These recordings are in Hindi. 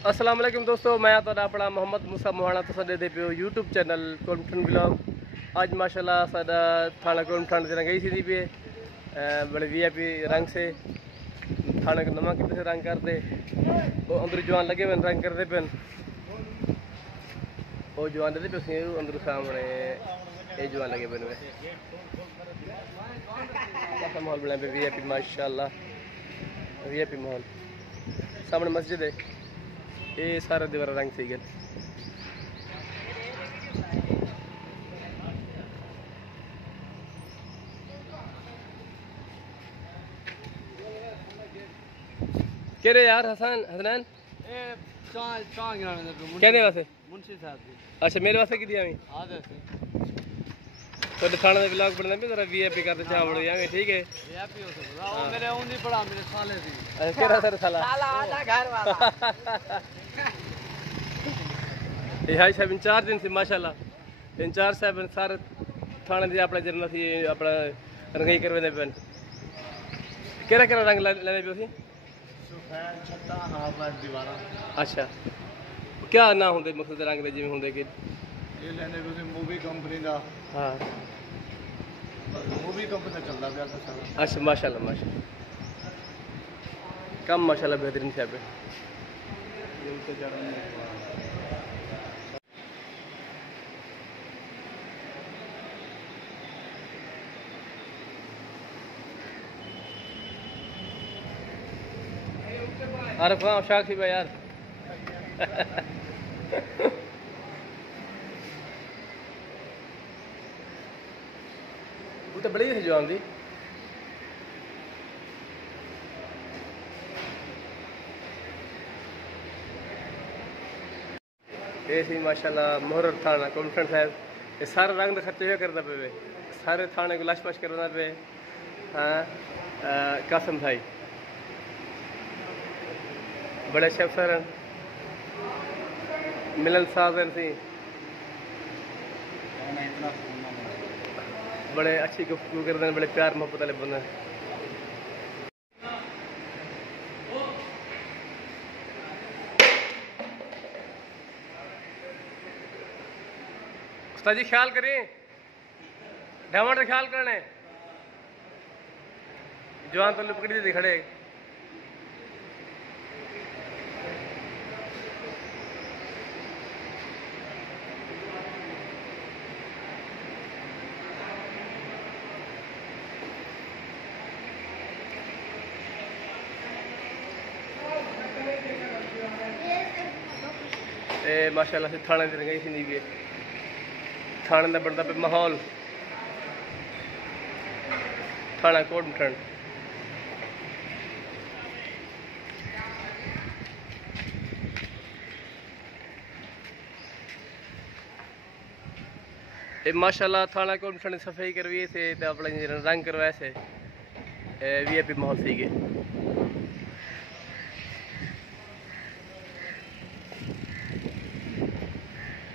अस्सलाम वालेकुम दोस्तों, मैं तो अपना मोहम्मद मूसा मोहाना तो सदे पे यूट्यूब चैनल कोमठन ब्लॉग। आज माशाल्लाह सादा थाना कोमठन की रंगई सी पे बड़े वीआईपी रंग से थाने को नमा कितने से रंग कर दे वो अंदर जवान लगे हुए रंग करते पे वो जवान देते पे अंदर सामने ये जवान लगे पे ऐसा माहौल बना पे वीआईपी माशाल्लाह वीआईपी माहौल। सामने मस्जिद है, ये सारा दीवार रंग से गल कह रहे यार हसन हसनैन कहने वास्ते मुंशी साहब जी। अच्छा मेरे वास्ते की दिया तो थाने ब्लॉग बनना भी जरा वीआईपी करते चावल यार ठीक है वीआईपी हो सकता वो मेरे उन नहीं पड़ा मेरे साले थी। अच्छा केरा सर साला आधा घर वाला ये हाई साहब इंचार्ज दिन से माशाल्लाह इंचार्ज साहब सारे थाने दे अपना जरना थी अपना रंगाई करवाने पे केरा केरा रंग लेने पे सफेद छत्ता हाफ दीवारा। अच्छा क्या ना होंगे मकसद रंग दे जिवें होंगे कि ये लेने पे मूवी कंपनी का हाँ मूवी कंपनी का चलता गया था। अच्छा माशाल्लाह माशाल्लाह कम माशाल्लाह बेहतरीन साहब है। अरे हाँ शाक थी भाई यार वो तो बड़ी थी जो आंधी ऐसी माशाल्लाह मोहर थाना कोमठन साहब ये सारे रंग खर्चे हुए करना पे सारे थाने को लाश पाश करना पे। हाँ कासम भाई बड़े शेफ सर मिलन साजन थी बड़े अच्छी गुफ्तगू करते हैं, बड़े प्यार मोहब्बत वाले बंदे। उस्ताद जी ख्याल करें डायमंड का ख्याल करने जवान तो पकड़ी थी खड़े माशाल्लाह से थाने की रंगाई सी भी थाने का बनता पे माहौल थाना कोटमठन। ये माशाल्लाह थाना कोटमठन सफाई करवाई थे तो अपना रंग करवाए थे वीआईपी माहौल थी गए।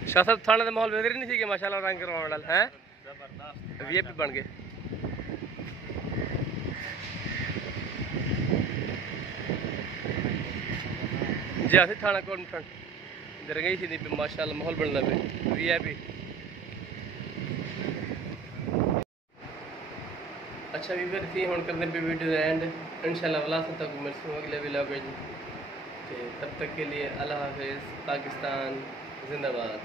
शाह साहब थाने का माहौल बेहतरीन नहीं थी कि माशाल्लाह रंग करवाने वाला है वीआईपी बन गए। जी हाँ थाना कोटमठन रंगाई थी पे माशाल्लाह माहौल बनना पे वीआईपी। अच्छा वीवर थी हम करने पे वीडियो एंड इंशाल्लाह वाला तक मिलूँ अगले व्लॉग में। तब तक के लिए अल्लाह हाफिज़। पाकिस्तान जिंदाबाद।